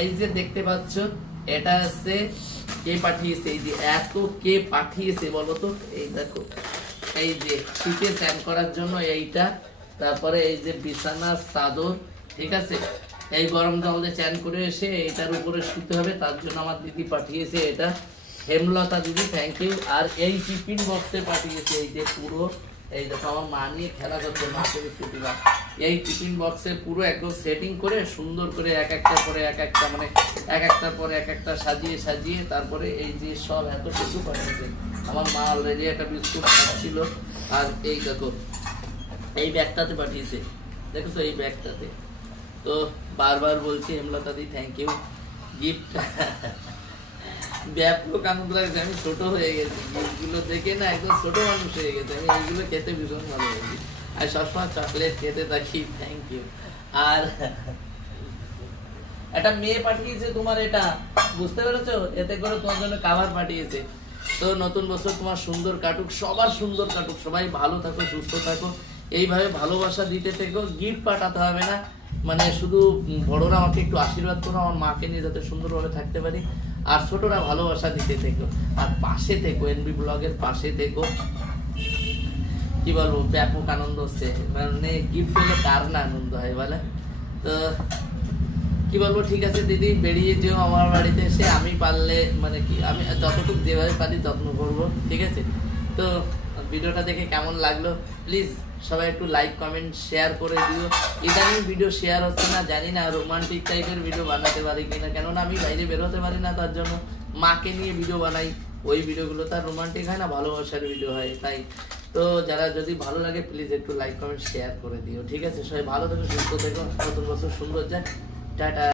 এই যে দেখতে পাচ্ছ, এটা হচ্ছে কে পাঠিয়েছে? এই যে এত কে পাঠিয়েছে বলতো এই দেখো, এই যে শীতে স্নান করার জন্য এইটা, তারপরে এই যে বিছানা, চাদর, ঠিক আছে? এই গরম জল চ্যান করে এসে এইটার উপরে শুতে হবে, তার জন্য আমার দিদি পাঠিয়েছে এটা। হেমলতা দিদি থ্যাংক ইউ আর এই টিফিন বক্সে পাঠিয়েছে এই যে পুরো, এই দেখো আমার মা নিয়ে খেলা করছে মাকে দিলাম এই টিফিন বক্সে পুরো একদম সেটিং করে সুন্দর করে এক একটা পরে এক একটা মানে এক একটার পরে এক একটা সাজিয়ে সাজিয়ে তারপরে এই যে সব এত কিছু পাঠিয়েছে আমার মা অলরেডি একটা বিস্কুট খাচ্ছিল। আর এই দেখো, এই ব্যাগটাতে পাঠিয়েছে। দেখেছ এই ব্যাগটাতে? তো বারবার বলছি, Hemlata di thank you gift ব্যাপক আনন্দ লাগছে আমি ছোট হয়ে গেছি। গিফটগুলো দেখে না একদম ছোট মানুষ হয়ে গেছে। আমি এইগুলো খেতে ভীষণ ভালো লাগি আর সবসময় চকলেট খেতে থাকি থ্যাংক ইউ আর একটা মেয়ে পাঠিয়েছে তোমার এটা, বুঝতে পেরেছ? এতে করে তোমার জন্য কাভার পাঠিয়েছে। তো নতুন বছর তোমার সুন্দর কাটুক, সবার সুন্দর কাটুক, সবাই ভালো থাকো, সুস্থ থাকো। এইভাবে ভালোবাসা দিতে থেকো গিফট পাঠাতে হবে না। মানে শুধু বড়রা আমাকে একটু আশীর্বাদ করো, আমার মাকে নিয়ে যাতে সুন্দরভাবে থাকতে পারি। আর ছোটরা ভালোবাসা দিতে থেকো। আর পাশে থেকো এনবি ব্লগের পাশে থেকো। কি বলব, ব্যাপক আনন্দ হচ্ছে। মানে গিফট পেলে কার না আনন্দ হয় বলে? তো কি বলব, ঠিক আছে দিদি, বেরিয়ে যেও আমার বাড়িতে এসে। আমি পারলে মানে কি, আমি যতটুকু যেভাবে পারি যত্ন করব, ঠিক আছে? তো ভিডিওটা দেখে কেমন লাগল? প্লিজ সবাই একটু লাইক কমেন্ট শেয়ার করে দিও। ইদানিং ভিডিও শেয়ার হচ্ছে না, জানি না রোমান্টিক টাইপের ভিডিও বানাতে পারি কিনা। কেননা আমি বাইরে বেরোতে পারি না, তার জন্য মাকে নিয়ে ভিডিও বানাই। ওই ভিডিওগুলো তার রোমান্টিক হয় না, ভালোবাসার ভিডিও হয়, তাই। তো যারা যদি ভালো লাগে প্লিজ একটু লাইক কমেন্ট শেয়ার করে দিও। ঠিক আছে? সবাই ভালো থেকো, সুস্থ থেকো। নতুন বছর সুন্দর যায় টাটা।